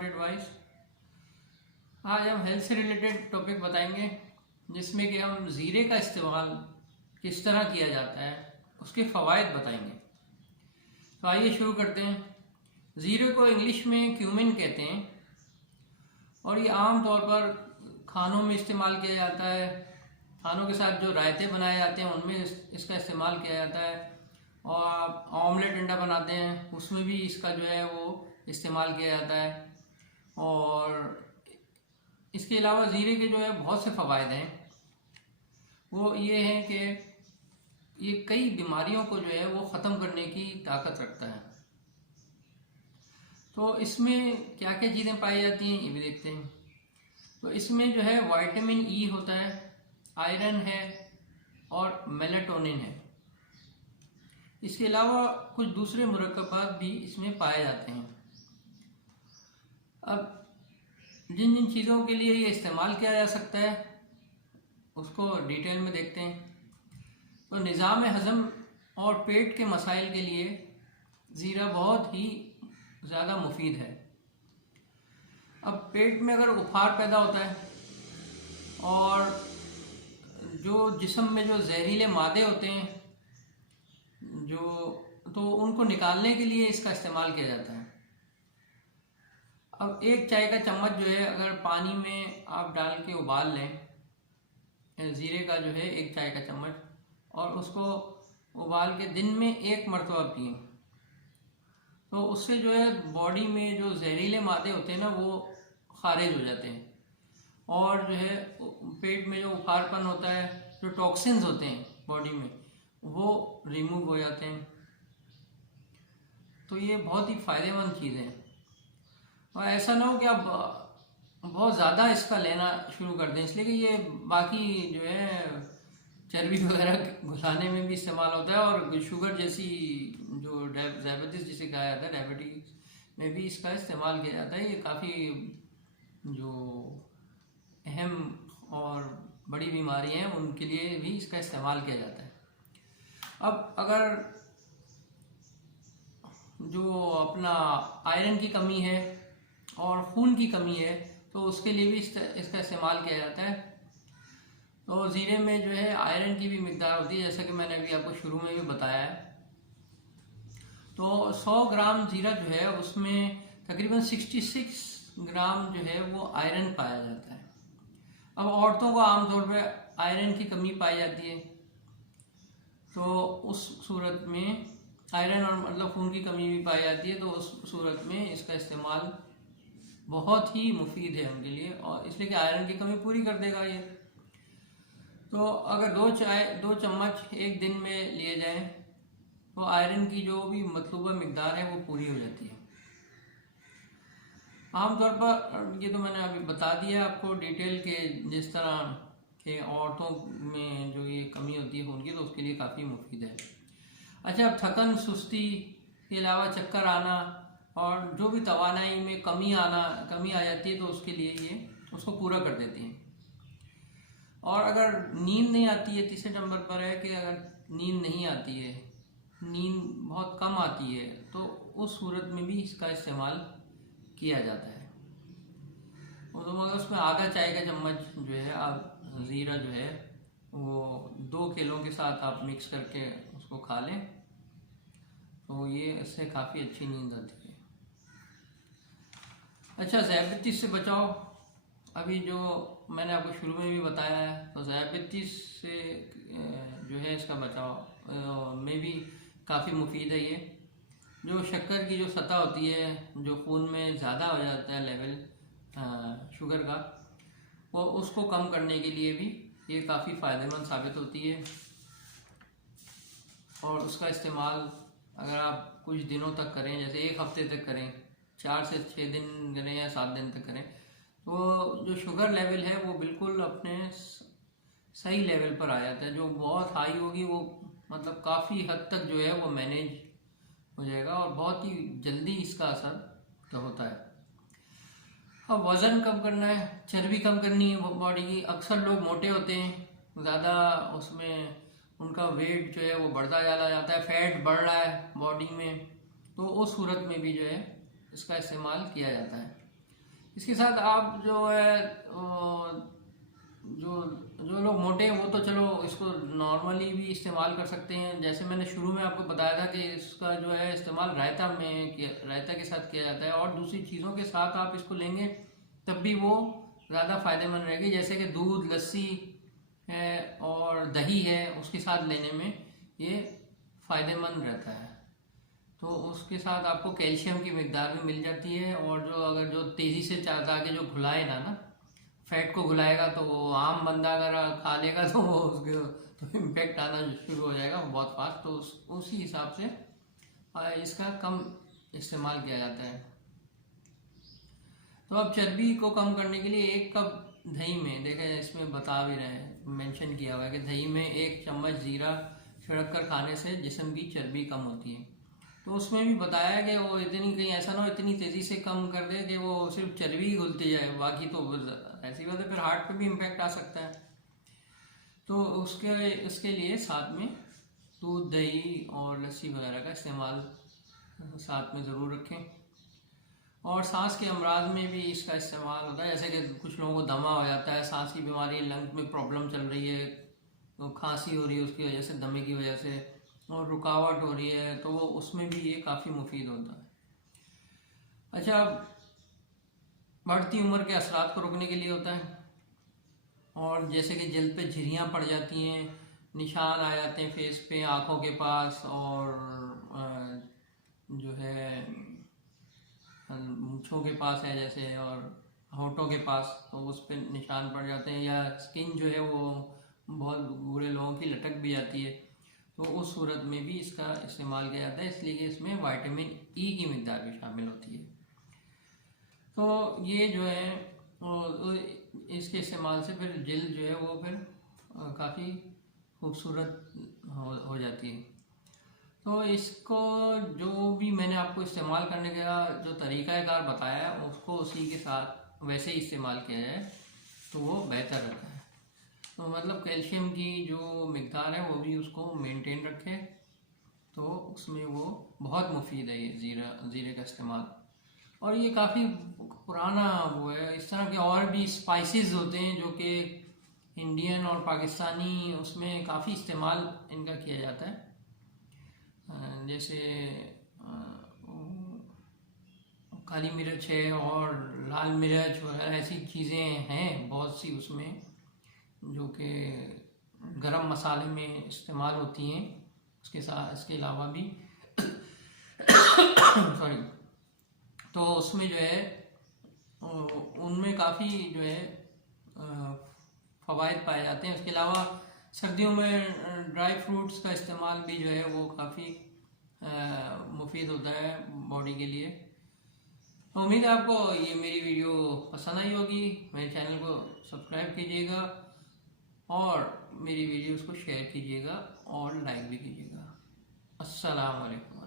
Smart advice. आज हम health से रिलेटेड टॉपिक बताएंगे जिसमें कि हम ज़ीरे का इस्तेमाल किस तरह किया जाता है, उसके फ़वाइद बताएंगे। तो आइए शुरू करते हैं। ज़ीरे को इंग्लिश में क्यूमिन कहते हैं और ये आम तौर पर खानों में इस्तेमाल किया जाता है। खानों के साथ जो रायते बनाए जाते हैं उनमें इसका इस्तेमाल किया जाता है और ऑमलेट अंडा बनाते हैं उसमें भी इसका जो है वो इस्तेमाल किया जाता है। और इसके अलावा ज़ीरे के जो है बहुत से फ़वाइद हैं। वो ये हैं कि ये कई बीमारियों को जो है वो ख़त्म करने की ताकत रखता है। तो इसमें क्या क्या चीज़ें पाई जाती हैं ये भी देखते हैं। तो इसमें जो है विटामिन ई होता है, आयरन है और मेलाटोनिन है। इसके अलावा कुछ दूसरे मुरक्कबात भी इसमें पाए जाते हैं। अब जिन जिन चीज़ों के लिए ये इस्तेमाल किया जा सकता है उसको डिटेल में देखते हैं। तो निज़ाम हज़म और पेट के मसाइल के लिए ज़ीरा बहुत ही ज़्यादा मुफीद है। अब पेट में अगर उफार पैदा होता है और जो जिस्म में जो जहरीले मादे होते हैं तो उनको निकालने के लिए इसका इस्तेमाल किया जाता है। अब एक चाय का चम्मच जो है अगर पानी में आप डाल के उबाल लें, ज़ीरे का जो है एक चाय का चम्मच, और उसको उबाल के दिन में एक मरतबा पिएं तो उससे जो है बॉडी में जो जहरीले मादे होते हैं ना वो खारिज हो जाते हैं और जो है पेट में जो उफारपन होता है, जो टॉक्सिन्स होते हैं बॉडी में, वो रिमूव हो जाते हैं। तो ये बहुत ही फ़ायदेमंद चीज़ें हैं और ऐसा ना हो कि आप बहुत ज़्यादा इसका लेना शुरू कर दें, इसलिए कि ये बाकी जो है चर्बी वगैरह घुसाने में भी इस्तेमाल होता है और शुगर जैसी जो डायबिटीज़ जिसे कहा जाता है, डायबिटीज़ में भी इसका इस्तेमाल किया जाता है। ये काफ़ी जो अहम और बड़ी बीमारी हैं उनके लिए भी इसका इस्तेमाल किया जाता है। अब अगर जो अपना आयरन की कमी है और खून की कमी है तो उसके लिए भी इसका इस्तेमाल किया जाता है। तो ज़ीरे में जो है आयरन की भी मिकदार होती है, जैसा कि मैंने अभी आपको शुरू में भी बताया है। तो 100 ग्राम ज़ीरा जो है उसमें तकरीबन 66 ग्राम जो है वो आयरन पाया जाता है। अब औरतों को आमतौर पर आयरन की कमी पाई जाती है, तो उस सूरत में आयरन और मतलब खून की कमी भी पाई जाती है, तो उस सूरत में इसका इस्तेमाल बहुत ही मुफीद है उनके लिए, और इसलिए कि आयरन की कमी पूरी कर देगा ये। तो अगर दो चम्मच एक दिन में लिए जाएं तो आयरन की जो भी मतलूबा मिकदार है वो पूरी हो जाती है। आमतौर पर ये तो मैंने अभी बता दिया आपको डिटेल के, जिस तरह के औरतों में जो ये कमी होती है खून की, तो उसके लिए काफ़ी मुफीद है। अच्छा, अब थकन, सुस्ती के अलावा चक्कर आना और जो भी तवानाई में कमी आ जाती है तो उसके लिए ये उसको पूरा कर देती हैं। और अगर नींद नहीं आती है, तीसरे नंबर पर है कि अगर नींद नहीं आती है, नींद बहुत कम आती है, तो उस सूरत में भी इसका इस्तेमाल किया जाता है। तो मगर उसमें आधा चाय का चम्मच जो है आप ज़ीरा जो है वो 2 केलों के साथ आप मिक्स करके उसको खा लें तो ये इससे काफ़ी अच्छी नींद आती है। अच्छा, ज़ायबिटीज़ से बचाओ, अभी जो मैंने आपको शुरू में भी बताया है, तो ज़ायबिटीज़ से जो है इसका बचाव में भी काफ़ी मुफीद है। ये जो शक्कर की जो सतह होती है, जो खून में ज़्यादा हो जाता है लेवल शुगर का, वो उसको कम करने के लिए भी ये काफ़ी फ़ायदेमंद साबित होती है। और उसका इस्तेमाल अगर आप कुछ दिनों तक करें, जैसे 1 हफ्ते तक करें, 4 से 6 दिन करें या 7 दिन तक करें, तो जो शुगर लेवल है वो बिल्कुल अपने सही लेवल पर आ जाता है। जो बहुत हाई होगी वो मतलब काफ़ी हद तक जो है वो मैनेज हो जाएगा और बहुत ही जल्दी इसका असर तो होता है। अब वज़न कम करना है, चर्बी कम करनी है बॉडी की। अक्सर लोग मोटे होते हैं, ज़्यादा उसमें उनका वेट जो है वो बढ़ता चला जाता है, फैट बढ़ रहा है बॉडी में, तो उस सूरत में भी जो है इसका इस्तेमाल किया जाता है। इसके साथ आप जो है जो जो लोग मोटे हैं वो तो चलो इसको नॉर्मली भी इस्तेमाल कर सकते हैं। जैसे मैंने शुरू में आपको बताया था कि इसका जो है इस्तेमाल रायता के साथ किया जाता है, और दूसरी चीज़ों के साथ आप इसको लेंगे तब भी वो ज़्यादा फायदेमंद रहेगी। जैसे कि दूध, लस्सी है और दही है, उसके साथ लेने में ये फ़ायदेमंद रहता है। तो उसके साथ आपको कैल्शियम की मिकदार भी मिल जाती है। और जो तेज़ी से चाहता है कि जो घुलाए ना फैट को घुलाएगा, तो वो आम बंदा अगर खा लेगा तो वो उसके तो इम्पेक्ट आना शुरू हो जाएगा बहुत फास्ट। तो उसी हिसाब से इसका कम इस्तेमाल किया जाता है। तो अब चर्बी को कम करने के लिए 1 कप दही में, देखें इसमें बता भी रहे हैं, मेंशन किया हुआ है कि दही में 1 चम्मच जीरा छिड़क कर खाने से जिस्म की चर्बी कम होती है। तो उसमें भी बताया कि वो इतनी, कहीं ऐसा ना हो इतनी तेज़ी से कम कर दे कि वो सिर्फ चर्बी ही घुलती जाए, बाकी तो ऐसी बात है फिर हार्ट पे भी इम्पैक्ट आ सकता है। तो उसके लिए साथ में दूध, दही और लस्सी वगैरह का इस्तेमाल साथ में ज़रूर रखें। और सांस के अमराज में भी इसका इस्तेमाल होता है। जैसे कि कुछ लोगों को दमा हो जाता है, सांस की बीमारी, लंग में प्रॉब्लम चल रही है, तो खांसी हो रही है उसकी वजह से, दमे की वजह से, और रुकावट हो रही है, तो वो उसमें भी ये काफ़ी मुफीद होता है। अच्छा, बढ़ती उम्र के असरात को रोकने के लिए होता है। और जैसे कि जल्द पे झुर्रियाँ पड़ जाती हैं, निशान आ जाते हैं फेस पे, आँखों के पास, और जो है मूँछों के पास है जैसे, और होठों के पास, तो उस पर निशान पड़ जाते हैं, या स्किन जो है वो बहुत बूढ़े लोगों की लटक भी जाती है, तो उस सूरत में भी इसका इस्तेमाल किया जाता है। इसलिए कि इसमें विटामिन ई की मिकदार भी शामिल होती है। तो ये जो है इसके इस्तेमाल से फिर जल्द जो है वो फिर काफ़ी खूबसूरत हो जाती है। तो इसको जो भी मैंने आपको इस्तेमाल करने का जो तरीक़ाकार बताया है, उसको उसी के साथ वैसे ही इस्तेमाल किया जाए तो वो बेहतर रहता है। तो मतलब कैल्शियम की जो मिकदार है वो भी उसको मेंटेन रखे, तो उसमें वो बहुत मुफीद है ये ज़ीरे का इस्तेमाल। और ये काफ़ी पुराना वो है। इस तरह के और भी स्पाइसेस होते हैं जो कि इंडियन और पाकिस्तानी, उसमें काफ़ी इस्तेमाल इनका किया जाता है। जैसे काली मिर्च है और लाल मिर्च वगैरह, ऐसी चीज़ें हैं बहुत सी उसमें जो कि गरम मसाले में इस्तेमाल होती हैं। उसके साथ इसके अलावा भी सॉरी, तो उसमें जो है उनमें काफ़ी जो है फ़वाइद पाए जाते हैं। उसके अलावा सर्दियों में ड्राई फ्रूट्स का इस्तेमाल भी जो है वो काफ़ी मुफीद होता है बॉडी के लिए। तो उम्मीद है आपको ये मेरी वीडियो पसंद आई होगी। मेरे चैनल को सब्सक्राइब कीजिएगा और मेरी वीडियोस को शेयर कीजिएगा और लाइक भी कीजिएगा। अस्सलाम वालेकुम।